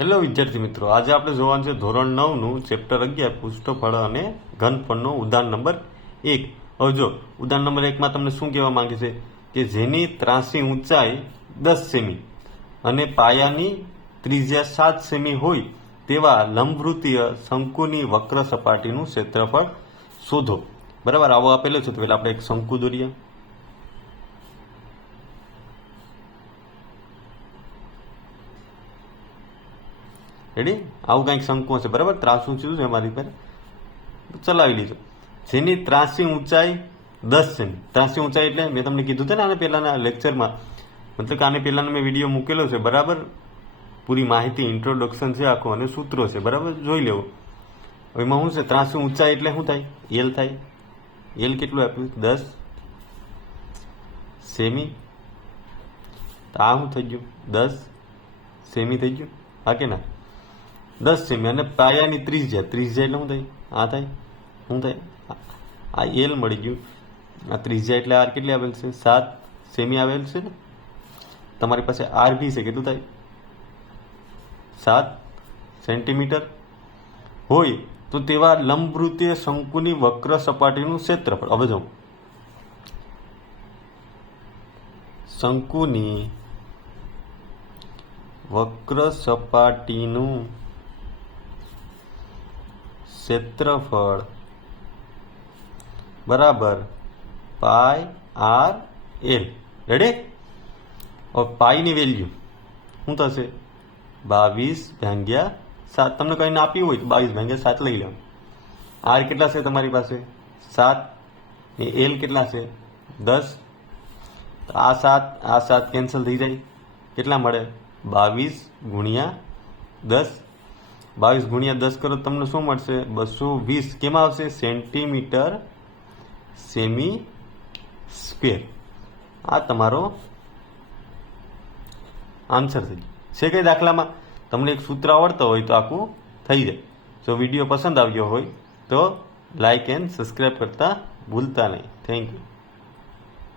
Hello વિદ્યાર્થી મિત્રો, આજે આપણે જોવાનું છે ધોરણ 9નું ચેપ્ટર 11 પૃષ્ઠફળ અને ઘનફળનો ઉદાહરણ નંબર 1। હવે જો ઉદાહરણ નંબર 1માં તમને શું કહેવા માંગે છે કે જેની ત્રાસી ઊંચાઈ 10 સેમી અને પાયાની ત્રિજ્યા 7 સેમી હોય તેવા લંબવૃત્તીય શંકુની વક્ર સપાટીનું ક્ષેત્રફળ શોધો। બરાબર, આવો આપેલો છે તો પહેલા આપણે એક શંકુ દોરીએ। રેડી, આવું કંઈક શંકુ હશે। બરાબર, ત્રાસું છે અમારી પર ચલાવી લીધો। જેની ત્રાસી ઊંચાઈ 10 સેમી। ત્રાસી ઊંચાઈ એટલે મેં તમને કીધું હતું ને આને પહેલાના લેક્ચરમાં, મતલબ કે આને પહેલાનો મેં વિડીયો મૂકેલો છે। બરાબર, પૂરી માહિતી ઇન્ટ્રોડક્શન છે આખું અને સૂત્રો છે। બરાબર, જોઈ લેવું। હવે એમાં શું છે, ત્રાસી ઊંચાઈ એટલે શું થાય? એલ થાય। એલ કેટલું આપ્યું? 10 સેમી। તો આ શું થઈ ગયું? 10 સેમી થઈ ગયું, હા કે ના? 10 સેમી અને પાયાની ત્રિજ્યા એટલે શું થાય? આ થાય, શું થાય? આ એલ મળી ગયું। આ ત્રિજ્યા એટલે આર કેટલી આવેલ છે? 7 સેમી આવેલ છે ને। તમારી પાસે આર બી છે, કેટલું થાય? 7 સેન્ટીમીટર હોય તો તેવા લંબવૃત્તીય શંકુની વક્ર સપાટીનું ક્ષેત્રફળ। હવે જો શંકુની વક્ર સપાટીનું ક્ષેત્રફળ બરાબર પાઈ આર એલ। રેડી? હવે પાઈની વેલ્યુ શું થશે? 22/7। તમને કઈ આપી હોય તો 22/7 લઈ લેવાનું। આર કેટલા છે તમારી પાસે? 7। એલ કેટલા છે? 10। તો આ 7 કેન્સલ થઈ જાય, કેટલા મળે? 22 ગુણ્યા 10। 22 ગુણ્યા 10 કરો તમને શું મળશે? 220। કેમાં આવશે? Centimetre semi square. આ તમારો આન્સર થઈ છે। કઈ દાખલામાં તમને એક સૂત્ર આવડતો હોય તો આખું થઈ જાય। જો વિડીયો પસંદ આવ્યો હોય તો લાઈક એન્ડ સબસ્ક્રાઈબ કરતા ભૂલતા નહીં। Thank you.